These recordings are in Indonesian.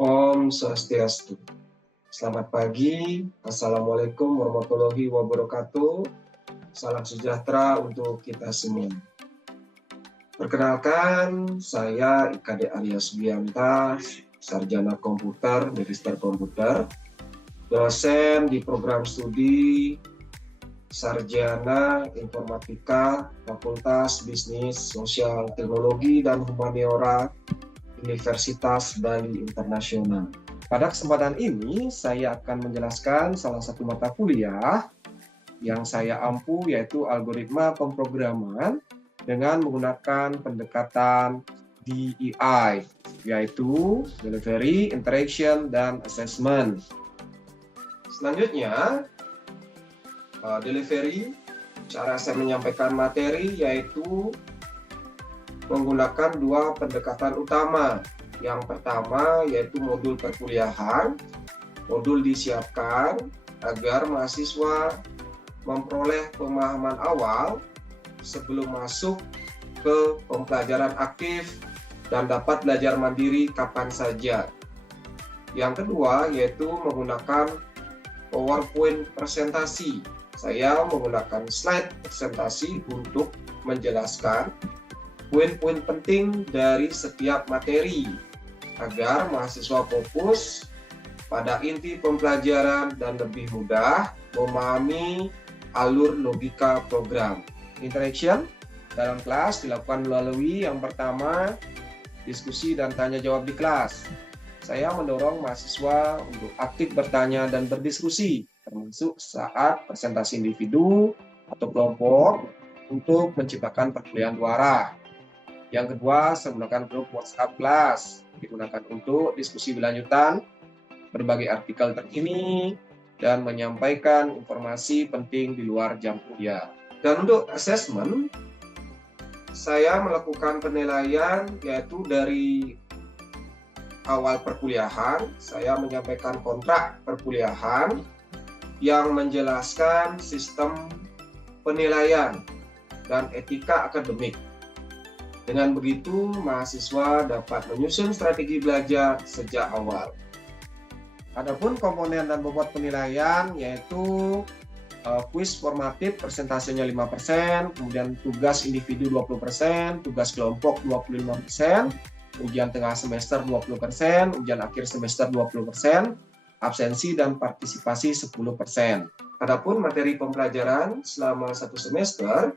Om Swastiastu. Selamat pagi, Assalamualaikum warahmatullahi wabarakatuh. Salam sejahtera untuk kita semua. Perkenalkan, saya IKD Arya Subianta, Sarjana Komputer, Magister Komputer, dosen di program studi Sarjana Informatika, Fakultas Bisnis, Sosial Teknologi, dan Humaniora Universitas Bali Internasional. Pada kesempatan ini, saya akan menjelaskan salah satu mata kuliah yang saya ampu, yaitu algoritma pemrograman dengan menggunakan pendekatan DEI, yaitu Delivery, Interaction, dan Assessment. Selanjutnya, delivery, cara saya menyampaikan materi yaitu menggunakan dua pendekatan utama. Yang pertama yaitu modul perkuliahan. Modul disiapkan agar mahasiswa memperoleh pemahaman awal sebelum masuk ke pembelajaran aktif dan dapat belajar mandiri kapan saja. Yang kedua yaitu menggunakan PowerPoint presentasi. Saya menggunakan slide presentasi untuk menjelaskan poin-poin penting dari setiap materi agar mahasiswa fokus pada inti pembelajaran dan lebih mudah memahami alur logika program. Interaction dalam kelas dilakukan melalui yang pertama, diskusi dan tanya jawab di kelas. Saya mendorong mahasiswa untuk aktif bertanya dan berdiskusi, termasuk saat presentasi individu atau kelompok untuk menciptakan perkuliahan dua arah. Yang kedua, saya menggunakan grup WhatsApp kelas, digunakan untuk diskusi berlanjutan, berbagai artikel terkini, dan menyampaikan informasi penting di luar jam kuliah. Dan untuk assessment, saya melakukan penilaian yaitu dari awal perkuliahan, saya menyampaikan kontrak perkuliahan yang menjelaskan sistem penilaian dan etika akademik. Dengan begitu, mahasiswa dapat menyusun strategi belajar sejak awal. Adapun komponen dan bobot penilaian yaitu kuis formatif persentasenya 5%, kemudian tugas individu 20%, tugas kelompok 25%, ujian tengah semester 20%, ujian akhir semester 20%, absensi dan partisipasi 10%. Adapun materi pembelajaran selama satu semester,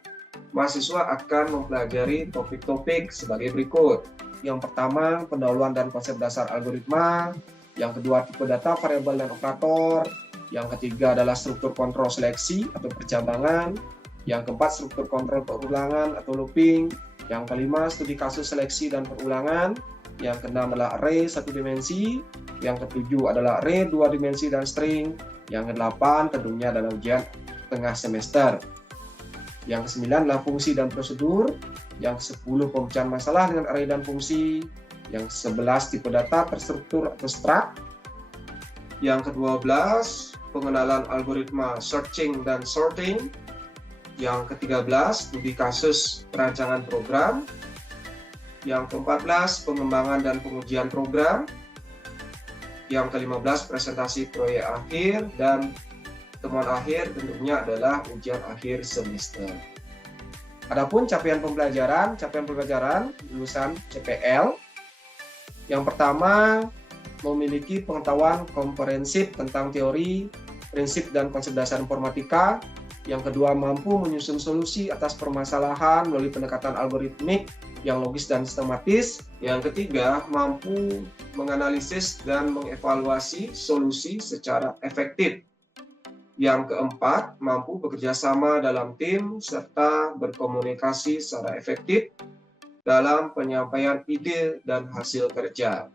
mahasiswa akan mempelajari topik-topik sebagai berikut. Yang pertama, pendahuluan dan konsep dasar algoritma. Yang kedua, tipe data, variabel, dan operator. Yang ketiga adalah struktur kontrol seleksi atau percabangan. Yang keempat, struktur kontrol perulangan atau looping. Yang kelima, studi kasus seleksi dan perulangan. Yang keenam adalah array satu dimensi. Yang ketujuh adalah array dua dimensi dan string. Yang kedelapan tentunya adalah ujian tengah semester. Yang kesembilan adalah fungsi dan prosedur. Yang kesepuluh pemecahan masalah dengan array dan fungsi. Yang kesebelas tipe data terstruktur atau struct. Yang ke-12 pengenalan algoritma searching dan sorting. Yang ke-13 studi kasus perancangan program. Yang ke-14 pengembangan dan pengujian program. Yang ke-15 presentasi proyek akhir, dan temuan akhir tentunya adalah ujian akhir semester. Adapun capaian pembelajaran lulusan CPL. Yang pertama, memiliki pengetahuan komprehensif tentang teori, prinsip, dan konsep dasar informatika. Yang kedua, mampu menyusun solusi atas permasalahan melalui pendekatan algoritmik yang logis dan sistematis. Yang ketiga, mampu menganalisis dan mengevaluasi solusi secara efektif. Yang keempat, mampu bekerja sama dalam tim serta berkomunikasi secara efektif dalam penyampaian ide dan hasil kerja.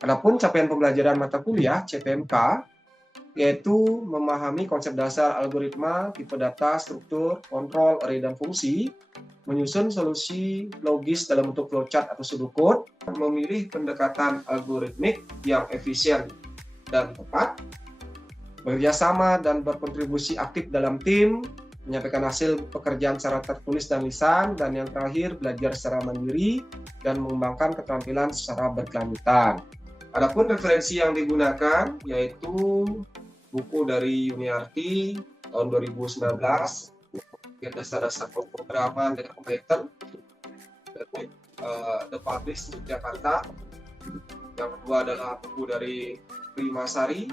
Adapun capaian pembelajaran mata kuliah CPMK yaitu memahami konsep dasar algoritma, tipe data, struktur, kontrol, array, dan fungsi, menyusun solusi logis dalam bentuk flowchart atau pseudocode, memilih pendekatan algoritmik yang efisien dan tepat, bekerja sama dan berkontribusi aktif dalam tim, menyampaikan hasil pekerjaan secara tertulis dan lisan, dan yang terakhir belajar secara mandiri dan mengembangkan keterampilan secara berkelanjutan. Adapun referensi yang digunakan yaitu buku dari Yuniarti tahun 2019, dasar-dasar pemrograman dengan Python, The Publish Jakarta. Yang kedua adalah buku dari Primasari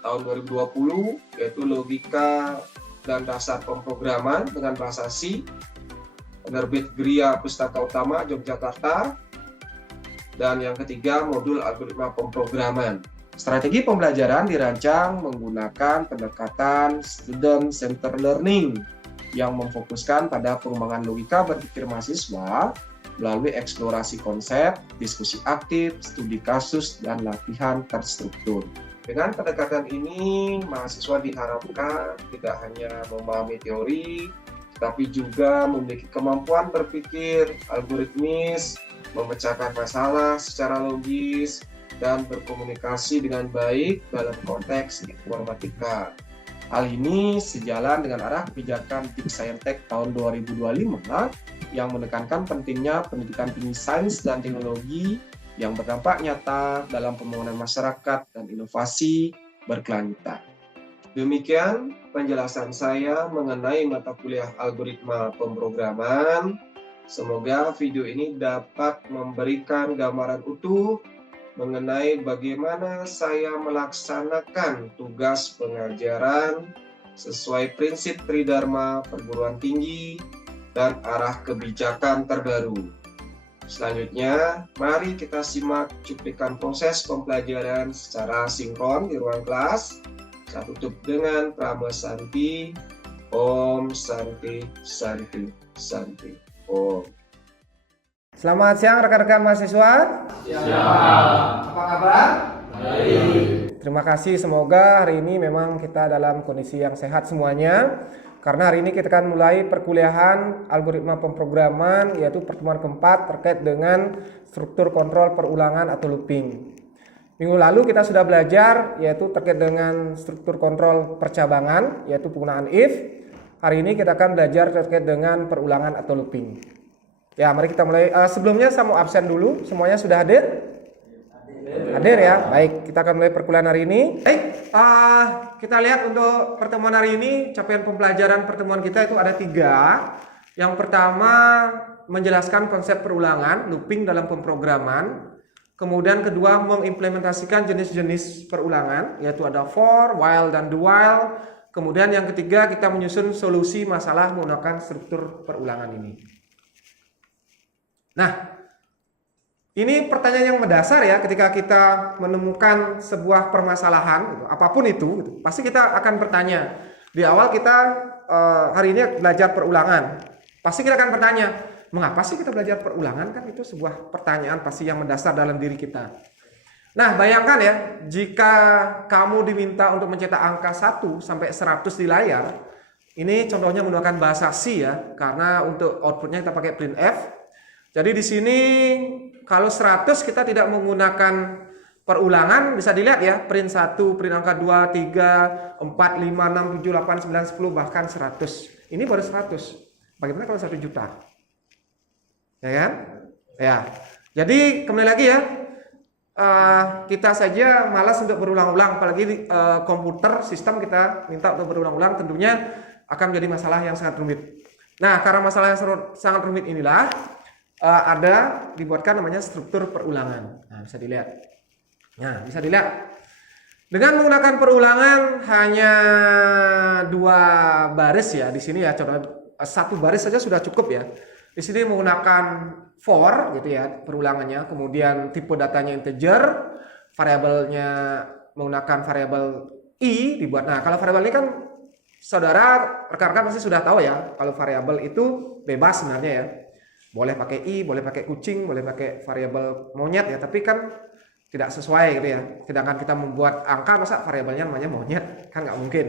tahun 2020, yaitu Logika dan Dasar Pemrograman dengan bahasa C, penerbit Gria Pustaka Utama Yogyakarta. Dan yang ketiga, modul algoritma pemrograman. Strategi pembelajaran dirancang menggunakan pendekatan student centered learning yang memfokuskan pada pengembangan logika berpikir mahasiswa melalui eksplorasi konsep, diskusi aktif, studi kasus, dan latihan terstruktur. Dengan pendekatan ini, mahasiswa diharapkan tidak hanya memahami teori, tetapi juga memiliki kemampuan berpikir algoritmis, memecahkan masalah secara logis, dan berkomunikasi dengan baik dalam konteks informatika. Hal ini sejalan dengan arah kebijakan Diksaintek tahun 2025 yang menekankan pentingnya pendidikan tinggi sains dan teknologi yang berdampak nyata dalam pembangunan masyarakat dan inovasi berkelanjutan. Demikian penjelasan saya mengenai mata kuliah algoritma pemrograman. Semoga video ini dapat memberikan gambaran utuh mengenai bagaimana saya melaksanakan tugas pengajaran sesuai prinsip Tridharma perguruan tinggi dan arah kebijakan terbaru. Selanjutnya, mari kita simak cuplikan proses pembelajaran secara sinkron di ruang kelas. Saya tutup dengan Prama Santi, Om Santi, Santi, Santi. Om. Selamat siang rekan-rekan mahasiswa. Siang. Apa kabar? Baik. Terima kasih, semoga hari ini memang kita dalam kondisi yang sehat semuanya. Karena hari ini kita akan mulai perkuliahan algoritma pemrograman, yaitu pertemuan keempat terkait dengan struktur kontrol perulangan atau looping. Minggu lalu kita sudah belajar yaitu terkait dengan struktur kontrol percabangan, yaitu penggunaan if. Hari ini kita akan belajar terkait dengan perulangan atau looping. Ya, mari kita mulai. Sebelumnya saya mau absen dulu. Semuanya sudah hadir? Hadir ya. Baik, kita akan mulai perkuliahan hari ini. Baik, kita lihat untuk pertemuan hari ini capaian pembelajaran pertemuan kita itu ada 3. Yang pertama menjelaskan konsep perulangan, looping dalam pemrograman. Kemudian kedua mengimplementasikan jenis-jenis perulangan, yaitu ada for, while, dan do while. Kemudian yang ketiga kita menyusun solusi masalah menggunakan struktur perulangan ini. Nah, ini pertanyaan yang mendasar ya ketika kita menemukan sebuah permasalahan, gitu, apapun itu, gitu, pasti kita akan bertanya. Di awal kita hari ini belajar perulangan, pasti kita akan bertanya, mengapa sih kita belajar perulangan? Kan itu sebuah pertanyaan pasti yang mendasar dalam diri kita. Nah, bayangkan ya, jika kamu diminta untuk mencetak angka 1 sampai 100 di layar, ini contohnya menggunakan bahasa C ya, karena untuk outputnya kita pakai printf. Jadi di sini kalau 100 kita tidak menggunakan perulangan, bisa dilihat ya, print 1, print angka 2, 3, 4, 5, 6, 7, 8, 9, 10, bahkan 100. Ini baru 100. Bagaimana kalau 1 juta? Ya kan? Ya. Jadi kembali lagi ya, kita saja malas untuk berulang-ulang, apalagi di komputer sistem kita minta untuk berulang-ulang, tentunya akan menjadi masalah yang sangat rumit. Nah, karena masalah yang sangat rumit inilah ada dibuatkan namanya struktur perulangan. Nah, bisa dilihat. Nah, bisa dilihat. Dengan menggunakan perulangan hanya 2 baris ya di sini ya, contoh 1 baris saja sudah cukup ya. Di sini menggunakan for gitu ya perulangannya, kemudian tipe datanya integer, variabelnya menggunakan variabel i dibuat. Nah, kalau variabel ini kan saudara rekan-rekan pasti sudah tahu ya, kalau variabel itu bebas sebenarnya ya. Boleh pakai i, boleh pakai kucing, boleh pakai variabel monyet ya, tapi kan tidak sesuai gitu ya. Sedangkan kita membuat angka, masa variabelnya namanya monyet? Kan nggak mungkin.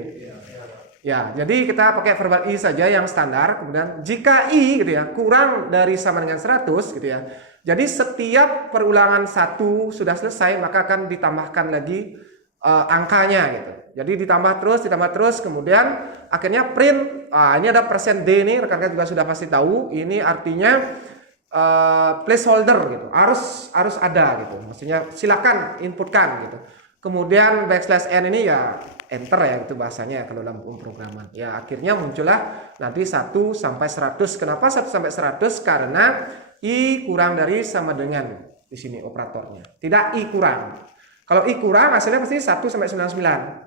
Ya, jadi kita pakai variabel i saja yang standar. Kemudian jika i gitu ya kurang dari sama dengan 100 gitu ya. Jadi setiap perulangan 1 sudah selesai, maka akan ditambahkan lagi angkanya gitu. Jadi ditambah terus, kemudian akhirnya print. Ini ada %d nih, rekan-rekan juga sudah pasti tahu. Ini artinya placeholder gitu, harus ada gitu. Maksudnya silakan inputkan gitu. Kemudian \n ini ya enter ya gitu bahasanya kalau dalam pemrograman. Ya akhirnya muncullah nanti 1 sampai 100. Kenapa 1 sampai 100? Karena i kurang dari sama dengan di sini operatornya. Tidak i kurang. Kalau i kurang hasilnya pasti 1 sampai 99.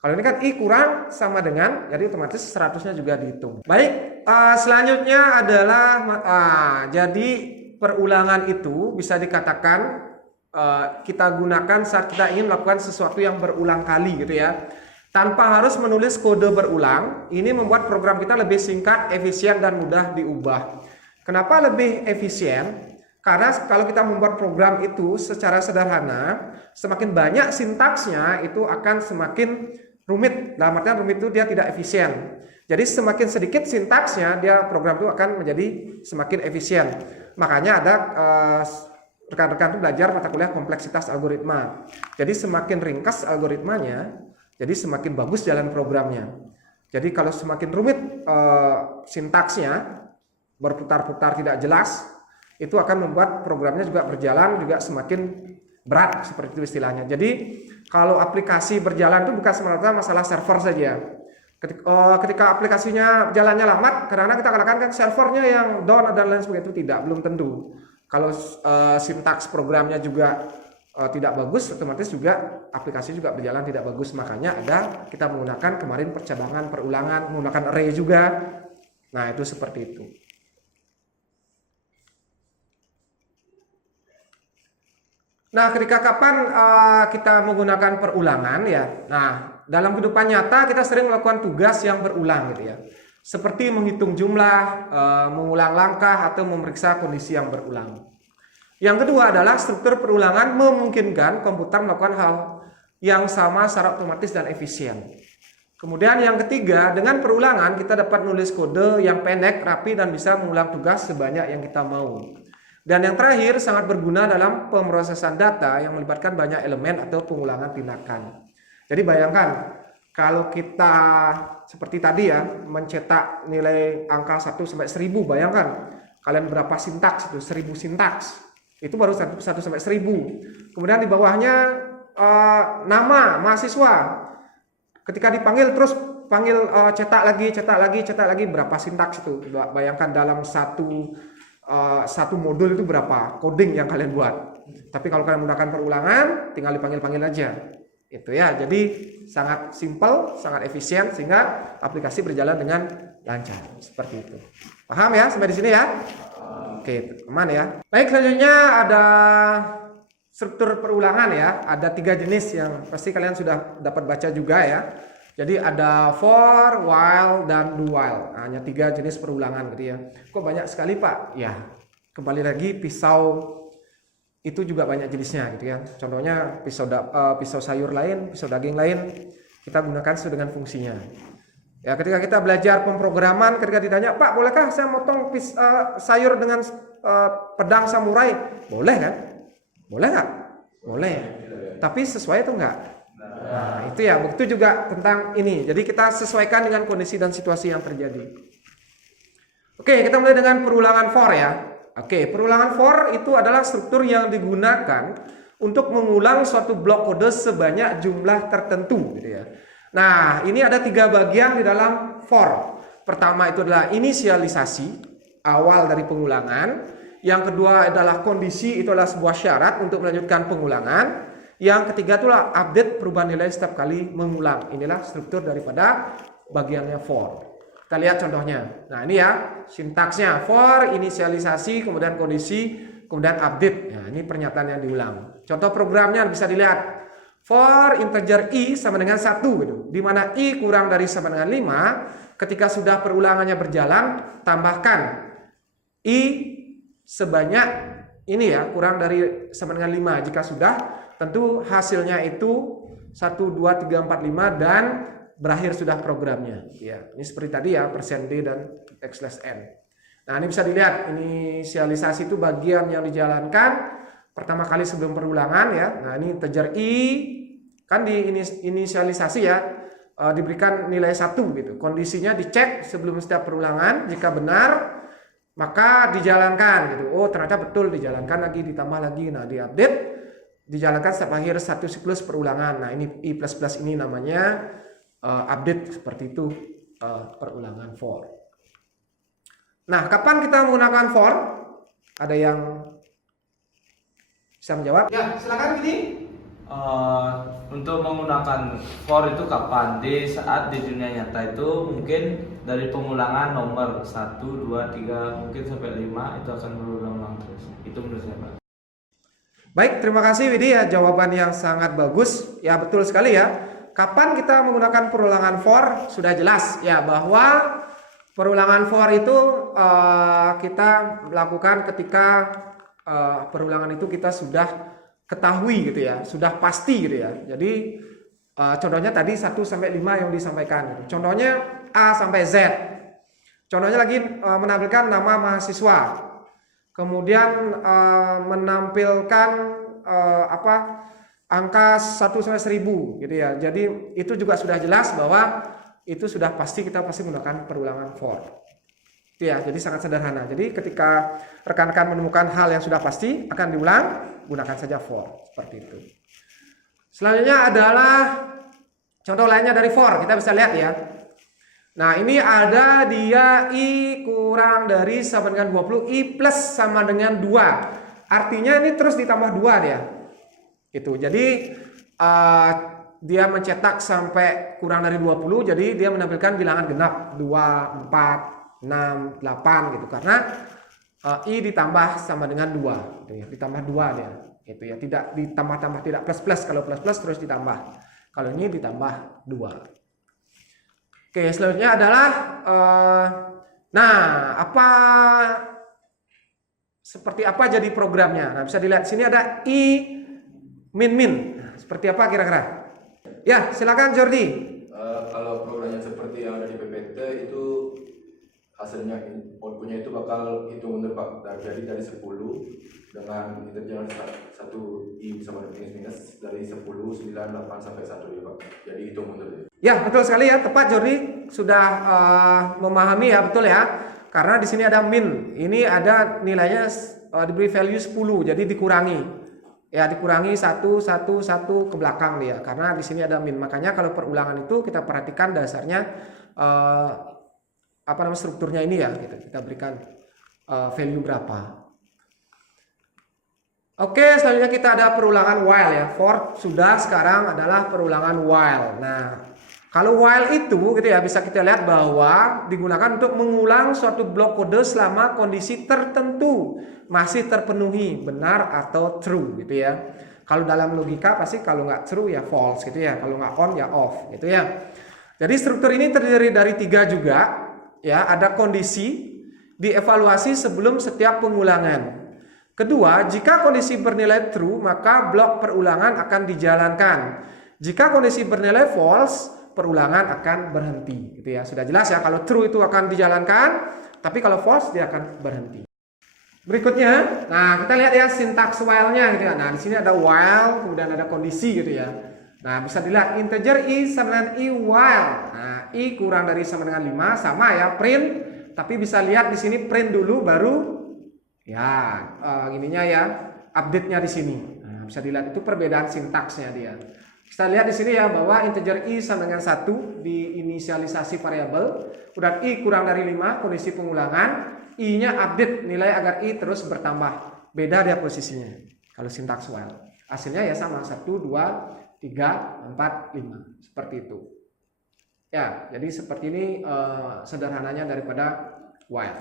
Kalau ini kan i kurang sama dengan, jadi otomatis 100-nya juga dihitung. Baik, selanjutnya adalah jadi perulangan itu bisa dikatakan kita gunakan saat kita ingin melakukan sesuatu yang berulang kali gitu ya, tanpa harus menulis kode berulang. Ini membuat program kita lebih singkat, efisien, dan mudah diubah. Kenapa lebih efisien? Karena kalau kita membuat program itu secara sederhana, semakin banyak sintaksnya itu akan semakin rumit. Dalam artian rumit itu dia tidak efisien. Jadi semakin sedikit sintaksnya, dia program itu akan menjadi semakin efisien. Makanya ada rekan-rekan itu belajar mata kuliah kompleksitas algoritma. Jadi semakin ringkas algoritmanya, jadi semakin bagus jalan programnya. Jadi kalau semakin rumit sintaksnya, berputar-putar tidak jelas, itu akan membuat programnya juga berjalan juga semakin berat, seperti itu istilahnya. Jadi kalau aplikasi berjalan itu bukan semata-mata masalah server saja. Ketika aplikasinya jalannya lambat, kadang-kadang kita katakan kan servernya yang down dan lain sebagainya, itu tidak, belum tentu. Kalau sintaks programnya juga tidak bagus, otomatis juga aplikasi juga berjalan tidak bagus. Makanya kita menggunakan kemarin percabangan, perulangan, menggunakan array juga. Nah itu seperti itu. Nah ketika kapan kita menggunakan perulangan ya? Nah dalam kehidupan nyata kita sering melakukan tugas yang berulang gitu ya. Seperti menghitung jumlah, mengulang langkah, atau memeriksa kondisi yang berulang. Yang kedua adalah struktur perulangan memungkinkan komputer melakukan hal yang sama secara otomatis dan efisien. Kemudian yang ketiga, dengan perulangan kita dapat menulis kode yang pendek, rapi, dan bisa mengulang tugas sebanyak yang kita mau. Dan yang terakhir, sangat berguna dalam pemrosesan data yang melibatkan banyak elemen atau pengulangan tindakan. Jadi bayangkan, kalau kita seperti tadi ya, mencetak nilai angka 1 sampai 1000, bayangkan kalian berapa sintaks itu, 1000 sintaks. Itu baru 1 sampai 1000. Kemudian di bawahnya nama mahasiswa. Ketika dipanggil terus panggil cetak lagi, berapa sintaks itu? Bayangkan dalam satu modul itu berapa coding yang kalian buat. Tapi kalau kalian menggunakan perulangan, tinggal dipanggil-panggil aja. Itu ya, jadi sangat simple, sangat efisien sehingga aplikasi berjalan dengan lancar. Seperti itu. Paham ya sampai di sini ya? Oke, aman ya. Baik, selanjutnya ada struktur perulangan ya. Ada 3 jenis yang pasti kalian sudah dapat baca juga ya. Jadi ada for, while, dan do while. Hanya 3 jenis perulangan gitu ya. Kok banyak sekali Pak? Ya, kembali lagi pisau itu juga banyak jenisnya gitu ya. Contohnya pisau sayur lain, pisau daging lain, kita gunakan sesuai dengan fungsinya. Ya, ketika kita belajar pemrograman, ketika ditanya, Pak, bolehkah saya motong sayur dengan pedang samurai? Boleh kan? Boleh nggak? Boleh. Tapi sesuai itu enggak? Nah, itu ya. Begitu juga tentang ini. Jadi kita sesuaikan dengan kondisi dan situasi yang terjadi. Oke, kita mulai dengan perulangan for ya. Oke, perulangan for itu adalah struktur yang digunakan untuk mengulang suatu blok kode sebanyak jumlah tertentu gitu ya. Nah, ini ada 3 bagian di dalam for. Pertama itu adalah inisialisasi, awal dari pengulangan. Yang kedua adalah kondisi, itu adalah sebuah syarat untuk melanjutkan pengulangan. Yang ketiga itulah update, perubahan nilai setiap kali mengulang. Inilah struktur daripada bagiannya for. Kita lihat contohnya. Nah, ini ya sintaksnya. For, inisialisasi, kemudian kondisi, kemudian update. Nah, ini pernyataan yang diulang. Contoh programnya bisa dilihat. For integer i sama dengan 1 gitu. Di mana i kurang dari sama dengan 5, ketika sudah perulangannya berjalan, tambahkan i sebanyak ini ya, kurang dari sama dengan 5. Jika sudah, tentu hasilnya itu 1, 2, 3, 4, 5 dan berakhir sudah programnya. Ya, ini seperti tadi ya, %d dan x/n. Nah, ini bisa dilihat inisialisasi itu bagian yang dijalankan pertama kali sebelum perulangan ya. Nah, ini integer i kan di inisialisasi ya, diberikan nilai 1 gitu. Kondisinya dicek sebelum setiap perulangan, jika benar maka dijalankan gitu. Oh, ternyata betul dijalankan lagi, ditambah lagi. Nah, diupdate, dijalankan sampai akhir satu siklus perulangan. Nah, ini I++ ini namanya update seperti itu, perulangan for. Nah, kapan kita menggunakan for? Ada yang bisa menjawab? Ya, silakan ini. Untuk menggunakan for itu kapan? Di saat di dunia nyata itu mungkin dari pengulangan nomor 1, 2, 3 mungkin sampai 5 itu akan berulang-ulang terus. Itu menurut saya, Pak. Baik, terima kasih Widi ya, jawaban yang sangat bagus. Ya, betul sekali ya. Kapan kita menggunakan perulangan for? Sudah jelas ya bahwa perulangan for itu kita lakukan ketika perulangan itu kita sudah ketahui gitu ya, sudah pasti gitu ya. Jadi contohnya tadi 1 sampai 5 yang disampaikan gitu. Contohnya A sampai Z. Contohnya lagi menampilkan nama mahasiswa. Kemudian menampilkan angka 1 sampai 1000 gitu ya. Jadi itu juga sudah jelas bahwa itu sudah pasti kita pasti menggunakan perulangan for. Itu ya, jadi sangat sederhana. Jadi ketika rekan-rekan menemukan hal yang sudah pasti akan diulang, gunakan saja for seperti itu. Selanjutnya adalah contoh lainnya dari for. Kita bisa lihat ya. Nah, ini ada dia I kurang dari sama dengan 20, I plus sama dengan 2. Artinya ini terus ditambah 2 dia. Itu. Jadi dia mencetak sampai kurang dari 20, jadi dia menampilkan bilangan genap 2, 4, 6, 8 gitu. Karena I ditambah sama dengan 2 gitu ya. Ditambah 2 dia. Gitu ya. Tidak ditambah-tambah, tidak plus-plus. Kalau plus-plus terus ditambah. Kalau ini ditambah 2. Oke, selanjutnya adalah seperti apa jadi programnya. Nah, bisa dilihat sini ada I min. Nah, seperti apa kira-kira? Ya, silakan Jordi. Kalau programnya seperti yang ada di PPT itu hasilnya outputnya itu bakal hitung mundur Pak. Jadi dari 10 dengan integer 1 I sama dengan minus dari 10, 9, 8 sampai 1 ya Pak. Jadi hitung mundur ya. Ya, betul sekali ya, tepat Jordi sudah memahami ya, betul ya. Karena di sini ada min. Ini ada nilainya diberi value 10, jadi dikurangi. Ya, dikurangi 1 ke belakang dia. Karena di sini ada min. Makanya kalau perulangan itu kita perhatikan dasarnya strukturnya ini ya, gitu. Kita berikan value berapa. Oke, selanjutnya kita ada perulangan while ya. For sudah, sekarang adalah perulangan while. Nah, kalau while itu gitu ya, bisa kita lihat bahwa digunakan untuk mengulang suatu blok kode selama kondisi tertentu masih terpenuhi, benar atau true gitu ya. Kalau dalam logika pasti kalau nggak true ya false gitu ya, kalau nggak on ya off gitu ya. Jadi struktur ini terdiri dari 3 juga ya, ada kondisi, dievaluasi sebelum setiap pengulangan. Kedua, jika kondisi bernilai true maka blok perulangan akan dijalankan. Jika kondisi bernilai false, perulangan akan berhenti gitu ya. Sudah jelas ya, kalau true itu akan dijalankan, tapi kalau false dia akan berhenti. Berikutnya, nah kita lihat ya sintaks while-nya gitu ya. Nah, di sini ada while, kemudian ada kondisi gitu ya. Nah, bisa dilihat integer I sama dengan I while. Nah, I kurang dari sama dengan 5 sama ya print, tapi bisa lihat di sini print dulu baru ya ininya ya update-nya di sini. Nah, bisa dilihat itu perbedaan sintaksnya dia. Kita lihat di sini ya bahwa integer I sama dengan 1 di inisialisasi variabel, kemudian I kurang dari 5 kondisi pengulangan, I-nya update nilai agar I terus bertambah. Beda dia posisinya. Kalau sintaks while. Hasilnya ya sama 1, 2, 3, 4, 5. Seperti itu. Ya, jadi seperti ini sederhananya daripada while.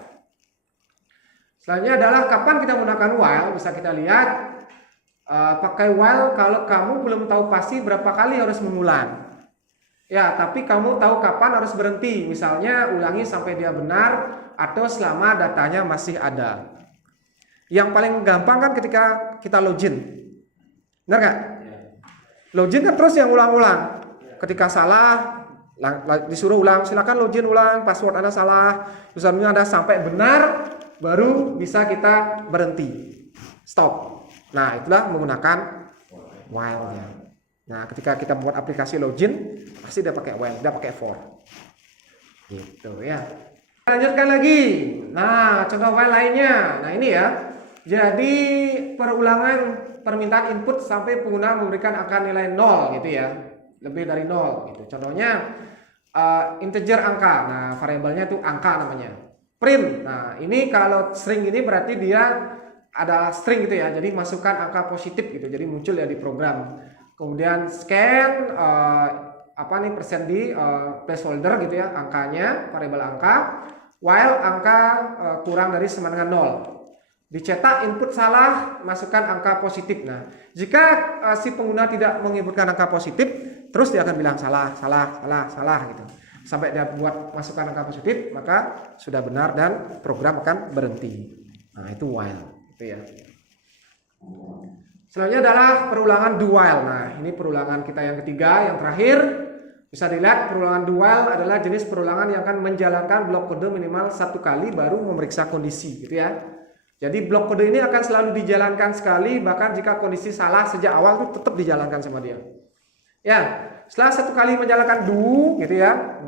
Selanjutnya adalah kapan kita menggunakan while. Bisa kita lihat pakai while kalau kamu belum tahu pasti berapa kali harus mengulang. Ya, tapi kamu tahu kapan harus berhenti. Misalnya ulangi sampai dia benar atau selama datanya masih ada. Yang paling gampang kan ketika kita login. Benar nggak? Login kan terus yang ulang-ulang. Ketika salah disuruh ulang, silakan login ulang, password Anda salah, username Anda sampai benar baru bisa kita berhenti. Stop. Nah, itulah menggunakan while-nya. Nah, ketika kita membuat aplikasi login, pasti dia pakai while, dia pakai for. Gitu ya. Lanjutkan lagi. Nah, contoh while lainnya. Nah, ini ya. Jadi perulangan permintaan input sampai pengguna memberikan angka nilai 0 gitu ya. Lebih dari 0 gitu. Contohnya integer angka. Nah, variabelnya itu angka namanya. Print. Nah, ini kalau string ini berarti dia ada string gitu ya. Jadi masukkan angka positif gitu. Jadi muncul ya di program. Kemudian scan persen di placeholder gitu ya, angkanya, variabel angka. While angka kurang dari sama dengan 0. Dicetak input salah, masukkan angka positif. Nah, jika si pengguna tidak menginputkan angka positif, terus dia akan bilang salah gitu. Sampai dia buat masukkan angka positif, maka sudah benar dan program akan berhenti. Nah, itu while gitu ya. Selanjutnya adalah perulangan do while. Nah, ini perulangan kita yang ketiga, yang terakhir. Bisa dilihat perulangan do while adalah jenis perulangan yang akan menjalankan blok kode minimal 1 kali baru memeriksa kondisi gitu ya. Jadi blok kode ini akan selalu dijalankan sekali, bahkan jika kondisi salah sejak awal itu tetap dijalankan sama dia. Ya, setelah 1 kali menjalankan do gitu ya,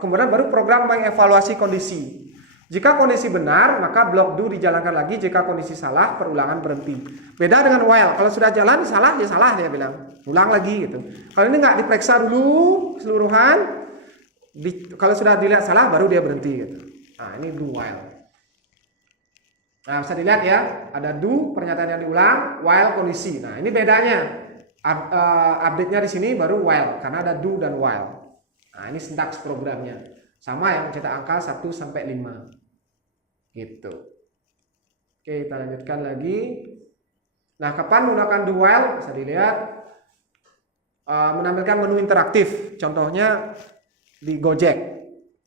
kemudian baru program mengevaluasi kondisi. Jika kondisi benar, maka blok do dijalankan lagi. Jika kondisi salah, perulangan berhenti. Beda dengan while. Kalau sudah jalan salah, ya salah dia bilang. Ulang lagi gitu. Kalau ini nggak diperiksa dulu keseluruhan, kalau sudah dilihat salah, baru dia berhenti gitu. Nah, ini do while. Nah, bisa dilihat ya, ada do pernyataan yang diulang, while kondisi. Nah, ini bedanya. Update-nya di sini baru while karena ada do dan while. Nah, ini sintaks programnya. Sama yang mencetak angka 1 sampai 5. Gitu. Oke, kita lanjutkan lagi. Nah, kapan menggunakan do while? Bisa dilihat menampilkan menu interaktif. Contohnya di Gojek,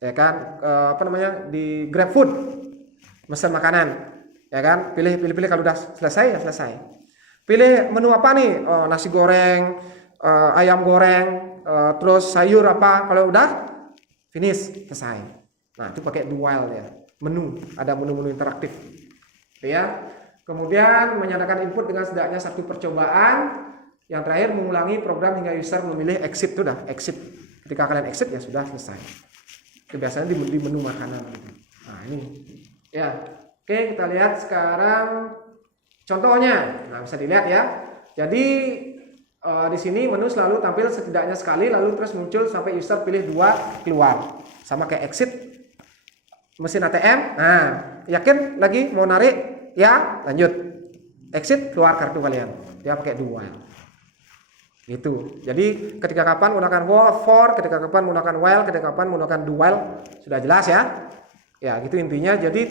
ya kan? Di GrabFood, pesan makanan, ya kan? Pilih kalau udah selesai ya selesai. Pilih menu apa nih? Nasi goreng, ayam goreng, terus sayur apa? Kalau udah finish, selesai. Nah, itu pakai do while ya. Menu, ada menu-menu interaktif. Ya. Kemudian menyatakan input dengan setidaknya 1 percobaan. Yang terakhir mengulangi program hingga user memilih exit. Itu dah, exit. Ketika kalian exit ya sudah selesai. Itu biasanya di menu makanan. Nah, ini. Ya. Oke, kita lihat sekarang contohnya. Nah, bisa dilihat ya. Jadi di sini menu selalu tampil setidaknya sekali, lalu terus muncul sampai user pilih 2 keluar. Sama kayak exit mesin ATM. Nah, yakin lagi mau narik? Ya, lanjut. Exit, keluar kartu kalian. Dia pakai do while. Gitu. Jadi ketika kapan menggunakan for, ketika kapan menggunakan while, ketika kapan menggunakan do while, sudah jelas ya. Ya, gitu intinya. Jadi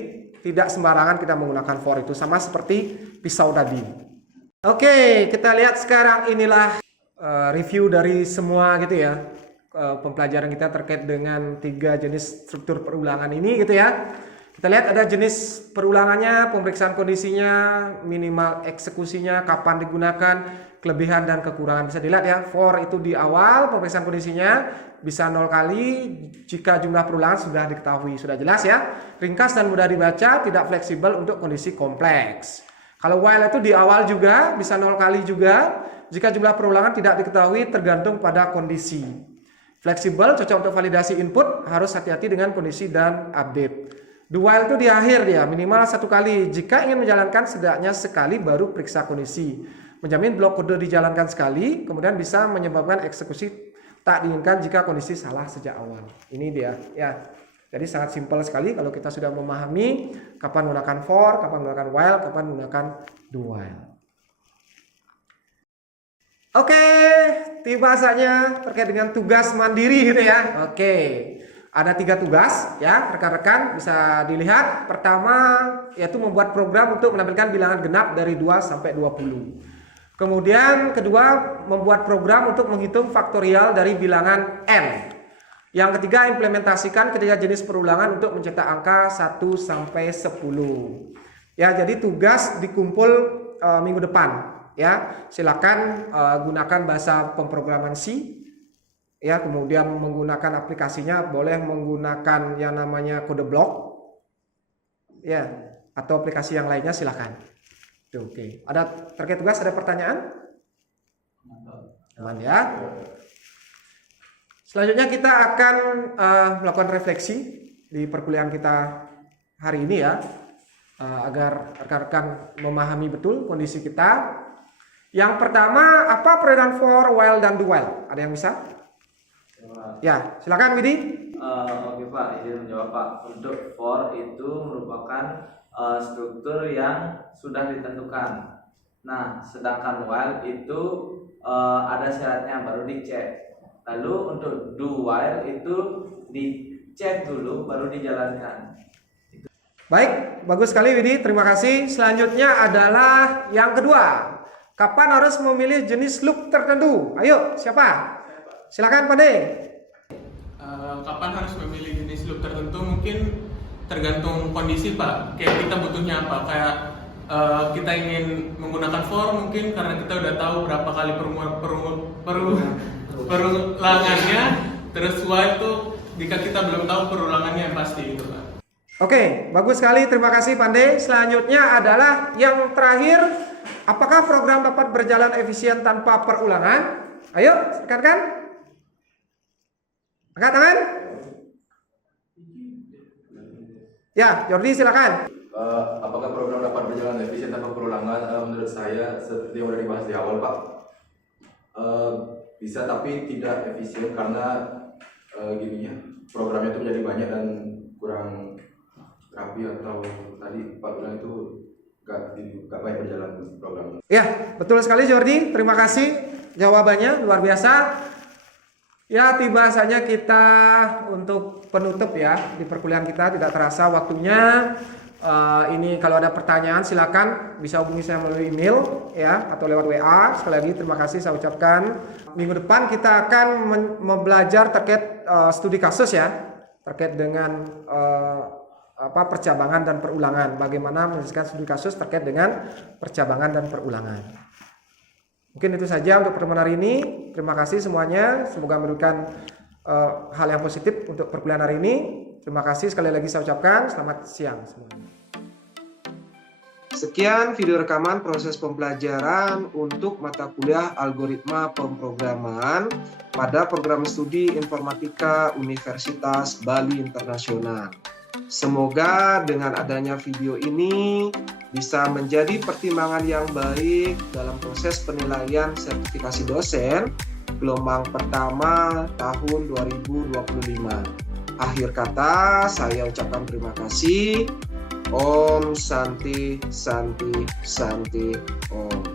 tidak sembarangan kita menggunakan for itu, sama seperti pisau tadi. Oke, kita lihat sekarang inilah review dari semua gitu ya. Pembelajaran kita terkait dengan 3 jenis struktur perulangan ini gitu ya. Kita lihat ada jenis perulangannya, pemeriksaan kondisinya, minimal eksekusinya, kapan digunakan, kelebihan dan kekurangan. Bisa dilihat ya, for itu di awal, pemeriksaan kondisinya bisa 0 kali jika jumlah perulangan sudah diketahui. Sudah jelas ya, ringkas dan mudah dibaca, tidak fleksibel untuk kondisi kompleks. Kalau while itu di awal juga bisa 0 kali juga jika jumlah perulangan tidak diketahui tergantung pada kondisi. Fleksibel, cocok untuk validasi input, harus hati-hati dengan kondisi dan update. Do while itu di akhir dia, minimal 1 kali. Jika ingin menjalankan setidaknya sekali baru periksa kondisi. Menjamin blok kode dijalankan sekali, kemudian bisa menyebabkan eksekusi tak diinginkan jika kondisi salah sejak awal. Ini dia ya. Jadi sangat simpel sekali kalau kita sudah memahami kapan menggunakan for, kapan menggunakan while, kapan menggunakan do while. Oke, tiba saatnya terkait dengan tugas mandiri gitu ya. Oke, ada 3 tugas ya rekan-rekan, bisa dilihat. Pertama yaitu membuat program untuk menampilkan bilangan genap dari 2 sampai 20. Kemudian kedua, membuat program untuk menghitung faktorial dari bilangan n. Yang ketiga, implementasikan ketiga jenis perulangan untuk mencetak angka 1 sampai 10. Ya, jadi tugas dikumpul minggu depan. Ya, silakan gunakan bahasa pemrograman C. Ya, kemudian menggunakan aplikasinya boleh menggunakan yang namanya kode blok. Ya, atau aplikasi yang lainnya silakan. Oke. Ada terkait tugas, ada pertanyaan? Aman ya. Selanjutnya kita akan melakukan refleksi di perkuliahan kita hari ini ya, agar rekan-rekan memahami betul kondisi kita. Yang pertama, apa perbedaan for, while, dan do while? Ada yang bisa? Ya, silakan Widi. Oke Pak, izin menjawab Pak. Untuk for itu merupakan struktur yang sudah ditentukan. Nah, sedangkan while itu ada syaratnya baru dicek. Lalu untuk do while itu dicek dulu baru dijalankan. Baik, bagus sekali Widi, terima kasih. Selanjutnya adalah yang kedua. Kapan harus memilih jenis look tertentu? Ayo, siapa? Silakan Pak De. Kapan harus memilih jenis look tertentu? Mungkin tergantung kondisi Pak. Kayak kita butuhnya apa? Kayak kita ingin menggunakan for mungkin karena kita udah tahu berapa kali perulangannya. Terus while itu jika kita belum tahu perulangannya yang pasti gitu Pak. Oke, bagus sekali. Terima kasih Pandey. Selanjutnya adalah yang terakhir. Apakah program dapat berjalan efisien tanpa perulangan? Ayo, rekan-rekan. Angkat tangan. Ya, Jordi silakan. Apakah program dapat berjalan efisien tanpa perulangan? Menurut saya, seperti yang sudah dibahas di awal Pak, bisa tapi tidak efisien karena programnya itu menjadi banyak dan kurang rapi, atau tadi Pak bilang itu gak baik berjalan programnya. Ya, betul sekali Jordi. Terima kasih jawabannya, luar biasa. Ya, tiba saja kita untuk penutup ya di perkuliahan kita. Tidak terasa waktunya. Ini kalau ada pertanyaan silakan bisa hubungi saya melalui email ya atau lewat WA. Sekali lagi terima kasih saya ucapkan. Minggu depan kita akan belajar terkait studi kasus ya, terkait dengan percabangan dan perulangan. Bagaimana menyelesaikan studi kasus terkait dengan percabangan dan perulangan. Mungkin itu saja untuk pertemuan hari ini. Terima kasih semuanya. Semoga memberikan hal yang positif untuk perkuliahan hari ini. Terima kasih sekali lagi saya ucapkan. Selamat siang semuanya. Sekian video rekaman proses pembelajaran untuk mata kuliah algoritma pemrograman pada program studi informatika Universitas Bali Internasional. Semoga dengan adanya video ini bisa menjadi pertimbangan yang baik dalam proses penilaian sertifikasi dosen gelombang pertama tahun 2025. Akhir kata, saya ucapkan terima kasih. Om Santi Santi Santi Om.